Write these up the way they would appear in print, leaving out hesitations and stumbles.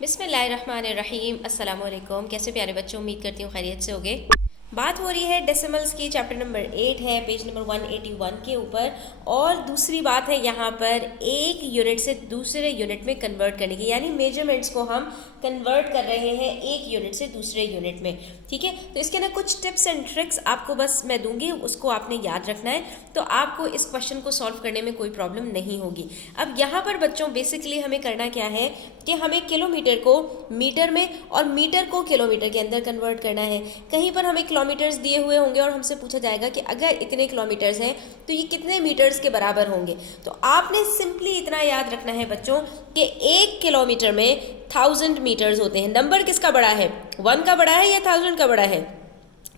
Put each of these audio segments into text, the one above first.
बिस्मिल्लाहिर्रहमानिर्रहीम। अस्सलाम वालेकुम। कैसे प्यारे बच्चों, उम्मीद करती हूँ खैरियत से होगे। बात हो रही है डेसिमल्स की, चैप्टर नंबर 8 है, पेज नंबर 181 के ऊपर। और दूसरी बात है यहाँ पर एक यूनिट से दूसरे यूनिट में कन्वर्ट करने की, यानी मेजरमेंट्स को हम कन्वर्ट कर रहे हैं एक यूनिट से दूसरे यूनिट में। ठीक है, तो इसके ना कुछ टिप्स एंड ट्रिक्स आपको बस मैं दूंगी, उसको आपने याद रखना है, तो आपको इस क्वेश्चन को सॉल्व करने में कोई प्रॉब्लम नहीं होगी। अब यहाँ पर बच्चों बेसिकली हमें करना क्या है कि हमें किलोमीटर को मीटर में और मीटर को किलोमीटर के अंदर कन्वर्ट करना है। कहीं पर हमें किलोमीटर्स दिए हुए होंगे और हमसे पूछा जाएगा कि अगर इतने किलोमीटर्स हैं तो ये कितने मीटर्स के बराबर होंगे। तो आपने सिंपली इतना याद रखना है बच्चों कि 1 किलोमीटर में 1000 मीटर्स होते हैं। नंबर किसका बड़ा है, 1 का बड़ा है या 1000 का बड़ा है?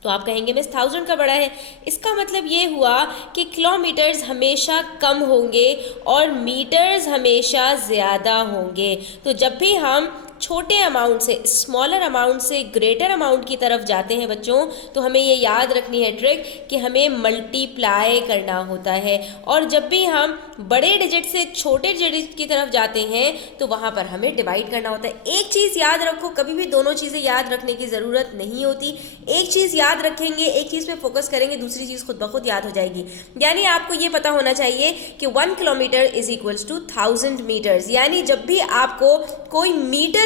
तो आप कहेंगे मिस 1000 का बड़ा है। इसका मतलब ये हुआ कि किलोमीटर्स हमेशा कम होंगे और मीटर्स हमेशा ज़्यादा होंगे। तो जब भी हम छोटे अमाउंट से, स्मॉलर अमाउंट से ग्रेटर अमाउंट की तरफ जाते हैं बच्चों, तो हमें ये याद रखनी है ट्रिक कि हमें मल्टीप्लाई करना होता है। और जब भी हम बड़े डिजिट से छोटे डिजिट की तरफ जाते हैं तो वहाँ पर हमें डिवाइड करना होता है। एक चीज़ याद रखो, कभी भी दोनों चीज़ें याद रखने की ज़रूरत नहीं होती। एक चीज़ याद रखेंगे, एक चीज़ पे फोकस करेंगे, दूसरी चीज़ खुद ब खुद याद हो जाएगी। यानी आपको ये पता होना चाहिए कि 1 kilometre is equals to 1000 metres. यानी जब भी आपको कोई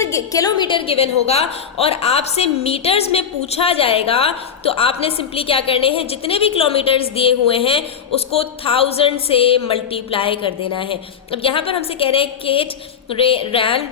किलोमीटर गिवन होगा और आपसे मीटर्स में पूछा जाएगा तो आपने सिंपली क्या करने हैं, जितने भी किलोमीटर्स दिए हुए हैं उसको 1000 से मल्टीप्लाई कर देना है। अब यहाँ पर हमसे कह रहे हैं Kate ran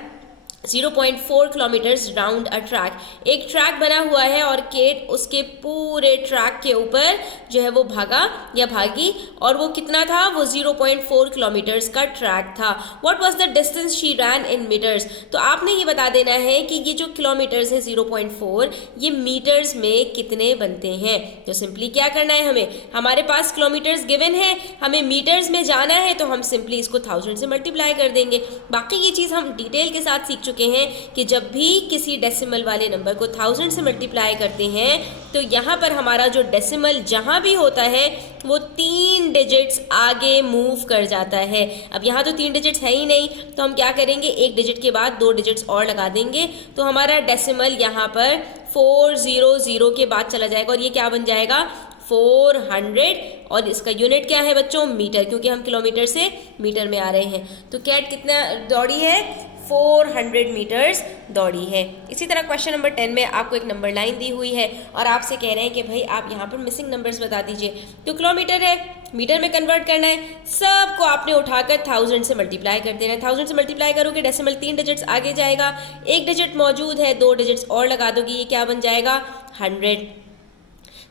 0.4 kilometres round a track. एक ट्रैक बना हुआ है और केट उसके पूरे ट्रैक के ऊपर जो है वो भागा या भागी, और वो कितना था, वो 0.4 किलोमीटर्स का ट्रैक था। What was the distance she ran in metres? तो आपने ये बता देना है कि ये जो किलोमीटर्स है 0.4, ये मीटर्स में कितने बनते हैं। तो सिंपली क्या करना है, हमारे पास किलोमीटर्स गिवन है, हमें मीटर्स में जाना है, तो हम सिंपली इसको 1000 से मल्टीप्लाई कर देंगे। बाकी ये चीज़ हम डिटेल के साथ सीख चुके हैं कि जब भी किसी डेसिमल वाले नंबर को 1000 से मल्टीप्लाई करते हैं तो यहाँ पर हमारा जो डेसिमल जहाँ भी होता है वो 3 डिजिट्स आगे मूव कर जाता है। अब यहाँ तो 3 डिजिट्स है ही नहीं, तो हम क्या करेंगे, एक डिजिट के बाद 2 डिजिट्स और लगा देंगे, तो हमारा डेसिमल यहाँ पर 400 के बाद चला जाएगा और ये क्या बन जाएगा, 400। और इसका यूनिट क्या है बच्चों, मीटर, क्योंकि हम किलोमीटर से मीटर में आ रहे हैं। तो कैट कितना दौड़ी है, 400 मीटर्स दौड़ी है। इसी तरह क्वेश्चन नंबर 10 में आपको एक नंबर लाइन दी हुई है और आपसे कह रहे हैं कि भाई आप यहाँ पर मिसिंग नंबर्स बता दीजिए। तो किलोमीटर है, मीटर में कन्वर्ट करना है, सबको आपने उठाकर 1000 से मल्टीप्लाई कर देना है। 1000 से मल्टीप्लाई करोगे डेसिमल 3 डिजिट्स आगे जाएगा, एक डिजिट मौजूद है, 2 डिजिट्स और लगा दोगे, ये क्या बन जाएगा, 100।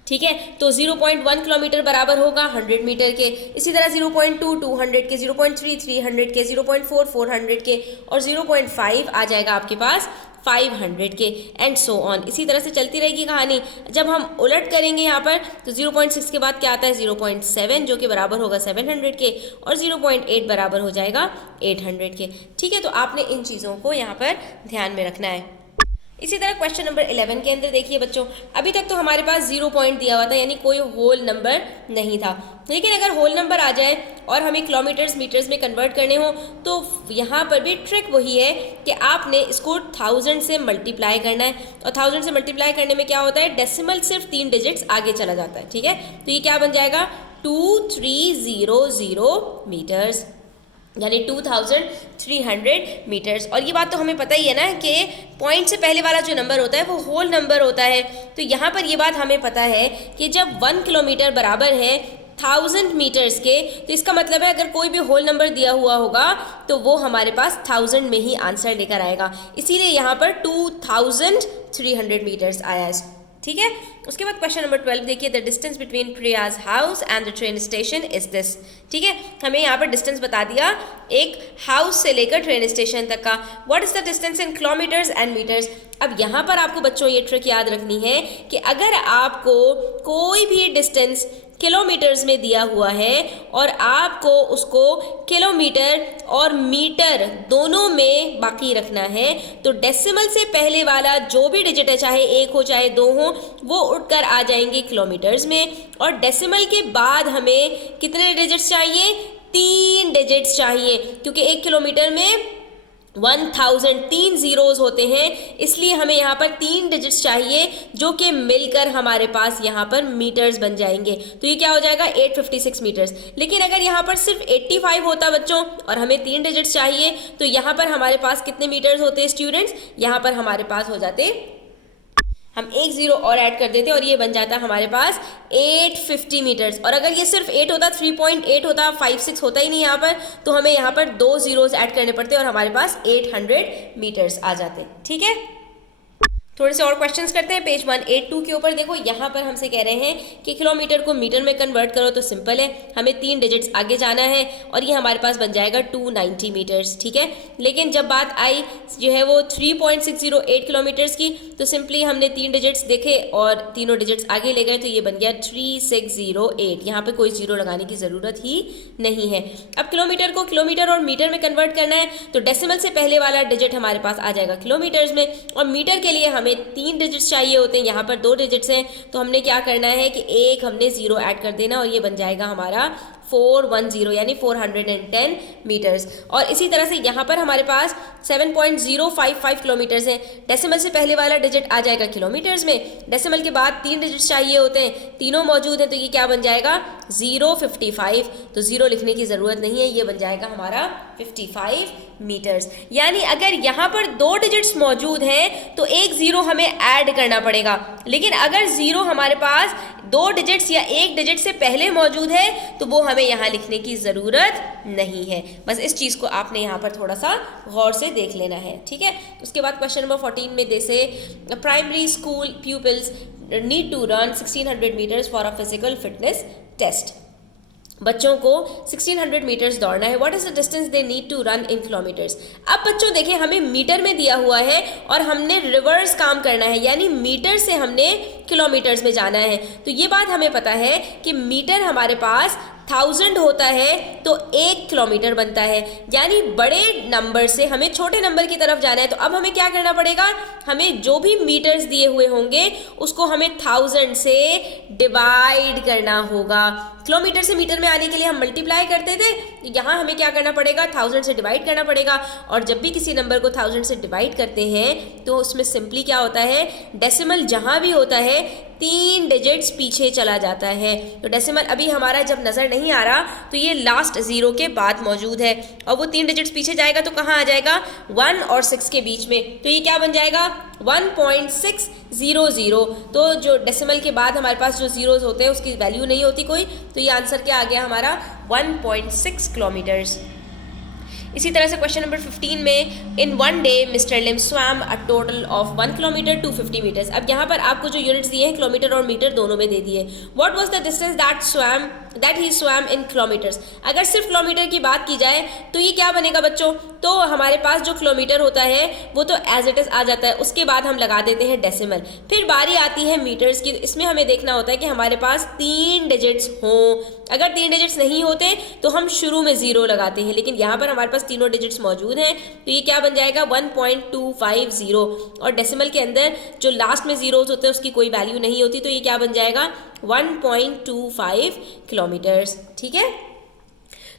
ठीक है, तो 0.1 किलोमीटर बराबर होगा 100 मीटर के। इसी तरह 0.2 200 के, 0.3 300 के, 0.4 400 के, और 0.5 आ जाएगा आपके पास 500 के, एंड सो ऑन। इसी तरह से चलती रहेगी कहानी। जब हम उलट करेंगे यहाँ पर तो 0.6 के बाद क्या आता है, 0.7 जो कि बराबर होगा 700 के, और 0.8 बराबर हो जाएगा 800 के। ठीक है, तो आपने इन चीज़ों को यहाँ पर ध्यान में रखना है। इसी तरह क्वेश्चन नंबर 11 के अंदर देखिए बच्चों, अभी तक तो हमारे पास 0 पॉइंट दिया हुआ था, यानी कोई होल नंबर नहीं था। लेकिन अगर होल नंबर आ जाए और हमें किलोमीटर्स मीटर्स में कन्वर्ट करने हो तो यहाँ पर भी ट्रिक वही है कि आपने इसको 1000 से मल्टीप्लाई करना है। और 1000 से मल्टीप्लाई करने में क्या होता है, डेसिमल सिर्फ 3 डिजिट्स आगे चला जाता है। ठीक है, तो ये क्या बन जाएगा, 2300 मीटर्स, यानी 2300 मीटर्स। और ये बात तो हमें पता ही है ना कि पॉइंट से पहले वाला जो नंबर होता है वो होल नंबर होता है। तो यहाँ पर ये बात हमें पता है कि जब 1 किलोमीटर बराबर है 1000 मीटर्स के, तो इसका मतलब है अगर कोई भी होल नंबर दिया हुआ होगा तो वो हमारे पास 1000 में ही आंसर लेकर आएगा। इसीलिए यहाँ पर 2300 मीटर्स आया है। ठीक है, उसके बाद क्वेश्चन नंबर 12 देखिए, the distance between Priya's house and the train station is this. ठीक है, हमें यहाँ पर डिस्टेंस बता दिया एक हाउस से लेकर ट्रेन स्टेशन तक का। What is the distance in kilometres and metres? अब यहाँ पर आपको बच्चों ये ट्रिक याद रखनी है कि अगर आपको कोई भी डिस्टेंस किलोमीटर्स में दिया हुआ है और आपको उसको किलोमीटर और मीटर दोनों में बाकी रखना है, तो डेसिमल से पहले वाला जो भी डिजिट है, चाहे 1 हो चाहे 2 हो, वो उठकर आ जाएंगे किलोमीटर्स में। और डेसिमल के बाद हमें कितने डिजिट्स चाहिए, 3 डिजिट्स चाहिए, क्योंकि 1 किलोमीटर में 1000 3 जीरोज होते हैं, इसलिए हमें यहाँ पर 3 डिजिट्स चाहिए जो कि मिलकर हमारे पास यहाँ पर मीटर्स बन जाएंगे। तो ये क्या हो जाएगा 856 मीटर्स। लेकिन अगर यहाँ पर सिर्फ 85 होता बच्चों और हमें 3 डिजिट्स चाहिए तो यहाँ पर हमारे पास कितने मीटर्स होते स्टूडेंट्स, यहाँ पर हमारे पास हो जाते, हम एक जीरो और ऐड कर देते और ये बन जाता हमारे पास 850 मीटर्स। और अगर ये सिर्फ 8 होता, 3.8 होता, 56 होता ही नहीं यहाँ पर, तो हमें यहाँ पर 2 जीरोस ऐड करने पड़ते और हमारे पास 800 मीटर्स आ जाते। ठीक है, थोड़े से और क्वेश्चंस करते हैं। पेज 182 के ऊपर देखो, यहाँ पर हमसे कह रहे हैं कि किलोमीटर को मीटर में कन्वर्ट करो। तो सिंपल है, हमें 3 डिजिट्स आगे जाना है और ये हमारे पास बन जाएगा 290 मीटर्स। ठीक है, लेकिन जब बात आई जो है वो 3.608 किलोमीटर्स की, तो सिंपली हमने 3 डिजिट्स देखे और तीनों डिजिट्स आगे ले गए, तो ये बन गया 3608। यहाँ पे कोई जीरो लगाने की ज़रूरत ही नहीं है। अब किलोमीटर को किलोमीटर और मीटर में कन्वर्ट करना है, तो डेसिमल से पहले वाला डिजिट हमारे पास आ जाएगा किलोमीटर्स में, और मीटर के लिए हमें 3 डिजिट्स चाहिए होते हैं। यहाँ पर 2 डिजिट्स हैं, तो हमने क्या करना है कि एक हमने जीरो ऐड कर देना और ये बन जाएगा हमारा 410 यानी 410 मीटर्स। और इसी तरह से यहाँ पर हमारे पास 7.055 किलोमीटर्स हैं। डेसिमल से पहले वाला डिजिट आ जाएगा किलोमीटर्स में, डेसिमल के बाद 3 डिजिट्स चाहिए होते हैं, तीनों मौजूद हैं, तो ये क्या बन जाएगा 055। तो जीरो लिखने की ज़रूरत नहीं है, ये बन जाएगा हमारा 55 मीटर्स। यानी अगर यहाँ पर 2 डिजिट्स मौजूद हैं तो एक जीरो हमें ऐड करना पड़ेगा, लेकिन अगर जीरो हमारे पास 2 डिजिट्स या 1 डिजिट से पहले मौजूद है तो वो हमें यहाँ लिखने की ज़रूरत नहीं है। बस इस चीज़ को आपने यहाँ पर थोड़ा सा गौर से देख लेना है। ठीक है, उसके बाद क्वेश्चन नंबर 14 में जैसे primary school pupils need to run 1600 metres for a physical fitness test. बच्चों को 1600 मीटर्स दौड़ना है। What is the distance they need to run in kilometres. अब बच्चों देखिए, हमें मीटर में दिया हुआ है और हमने रिवर्स काम करना है, यानी मीटर से हमने किलोमीटर्स में जाना है। तो ये बात हमें पता है कि मीटर हमारे पास 1000 होता है तो 1 किलोमीटर बनता है, यानी बड़े नंबर से हमें छोटे नंबर की तरफ जाना है। तो अब हमें क्या करना पड़ेगा, हमें जो भी मीटर्स दिए हुए होंगे उसको हमें 1000 से डिवाइड करना होगा। किलोमीटर से मीटर में आने के लिए हम मल्टीप्लाई करते थे, यहाँ हमें क्या करना पड़ेगा 1000 से डिवाइड करना पड़ेगा। और जब भी किसी नंबर को 1000 से डिवाइड करते हैं तो उसमें सिंपली क्या होता है, डेसिमल जहाँ भी होता है 3 डिजिट्स पीछे चला जाता है। तो डेसिमल अभी हमारा जब नज़र नहीं आ रहा तो ये लास्ट जीरो के बाद मौजूद है, और वो 3 डिजिट्स पीछे जाएगा तो कहाँ आ जाएगा 1 और 6 के बीच में। तो ये क्या बन जाएगा 1.600। तो जो डेसिमल के बाद हमारे पास जो जीरोज होते हैं उसकी वैल्यू नहीं होती कोई, तो ये आंसर क्या आ गया हमारा 1.6 किलोमीटर्स। इसी तरह से क्वेश्चन नंबर 15 में in 1 day Mr Lim swam a total of 1 kilometre 250 metres. अब यहाँ पर आपको जो यूनिट्स दिए हैं किलोमीटर और मीटर दोनों में दे दिए। What was the distance that he swum in kilometres. अगर सिर्फ किलोमीटर की बात की जाए तो ये क्या बनेगा बच्चों, तो हमारे पास जो किलोमीटर होता है वो तो एज इट इज़ आ जाता है, उसके बाद हम लगा देते हैं डेसिमल। फिर बारी आती है मीटर्स की, इसमें हमें देखना होता है कि हमारे पास 3 डिजिट्स हों। अगर 3 डिजिट्स नहीं होते तो हम शुरू में जीरो लगाते हैं, लेकिन यहाँ पर हमारे पास तीनों डिजिट्स मौजूद हैं, तो ये क्या बन जाएगा 1.250। और डेसिमल के अंदर जो लास्ट में जीरोस होते हैं उसकी कोई वैल्यू नहीं होती, तो ये क्या बन जाएगा 1.25 किलोमीटर्स। ठीक है,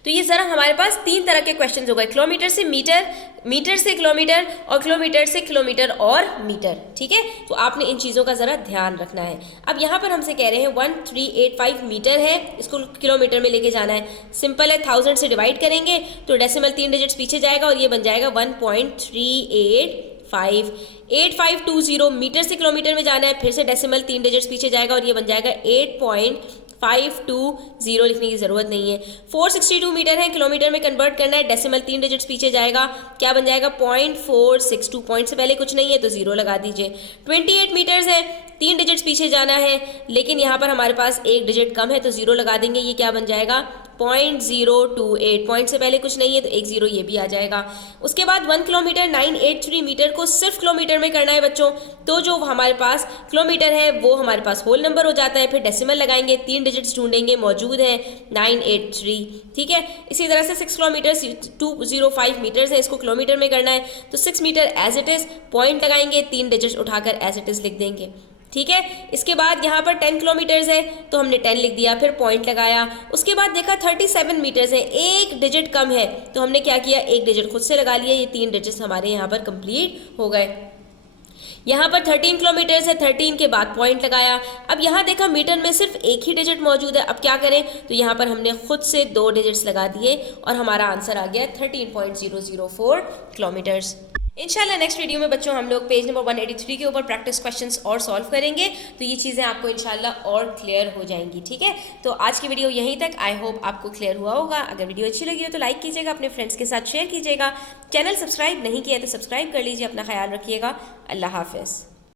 तो ये ज़रा हमारे पास 3 तरह के क्वेश्चन हो गए, किलोमीटर से मीटर, मीटर से किलोमीटर और किलोमीटर से किलोमीटर और मीटर। ठीक है, तो आपने इन चीज़ों का ज़रा ध्यान रखना है। अब यहाँ पर हमसे कह रहे हैं 1385 मीटर है, इसको किलोमीटर में लेके जाना है। सिंपल है, 1000 से डिवाइड करेंगे तो डेसिमल 3 डिजिट्स पीछे जाएगा और ये बन जाएगा 1.385। 8520 मीटर से किलोमीटर में जाना है, फिर से डेसिमल 3 डिजिट्स पीछे जाएगा और ये बन जाएगा 8.520। लिखने की ज़रूरत नहीं है। 462 मीटर है, किलोमीटर में कन्वर्ट करना है, डेसिमल 3 डिजिट्स पीछे जाएगा, क्या बन जाएगा 0.462। पॉइंट से पहले कुछ नहीं है तो जीरो लगा दीजिए। 28 मीटर्स है, 3 डिजिट्स पीछे जाना है, लेकिन यहाँ पर हमारे पास 1 डिजिट कम है तो जीरो लगा देंगे, ये क्या बन जाएगा 0.028। पॉइंट से पहले कुछ नहीं है तो 1 जीरो ये भी आ जाएगा। उसके बाद 1 किलोमीटर 983 मीटर को सिर्फ किलोमीटर में करना है बच्चों, तो जो हमारे पास किलोमीटर है वो हमारे पास होल नंबर हो जाता है, फिर डेसिमल लगाएंगे, 3 डिजिट्स ढूंढेंगे, मौजूद है 983। ठीक है, इसी तरह से 6 किलोमीटर 205 मीटर्स है, इसको किलोमीटर में करना है तो 6 metre as it is, point लगाएंगे, 3 डिजिट्स उठाकर एज इट इज़ लिख देंगे। ठीक है। इसके बाद यहाँ पर 10 किलोमीटर्स है तो हमने 10 लिख दिया, फिर पॉइंट लगाया। उसके बाद देखा 37 मीटर्स है, एक डिजिट कम है तो हमने क्या किया, एक डिजिट खुद से लगा लिया। ये 3 डिजिट्स हमारे यहाँ पर कंप्लीट हो गए। यहाँ पर 13 किलोमीटर्स है, 13 के बाद पॉइंट लगाया। अब यहाँ देखा मीटर में सिर्फ एक ही डिजिट मौजूद है, अब क्या करें, तो यहाँ पर हमने खुद से 2 डिजिट्स लगा दिए और हमारा आंसर आ गया 13.004 किलोमीटर्स। इंशाल्लाह नेक्स्ट वीडियो में बच्चों हम लोग पेज नंबर 183 के ऊपर प्रैक्टिस क्वेश्चंस और सॉल्व करेंगे, तो ये चीज़ें आपको इंशाल्लाह और क्लियर हो जाएंगी। ठीक है, तो आज की वीडियो यहीं तक। आई होप आपको क्लियर हुआ होगा। अगर वीडियो अच्छी लगी हो तो लाइक कीजिएगा, अपने फ्रेंड्स के साथ शेयर कीजिएगा। चैनल सब्सक्राइब नहीं किया तो सब्सक्राइब कर लीजिए। अपना ख्याल रखिएगा। अल्लाह हाफिज़।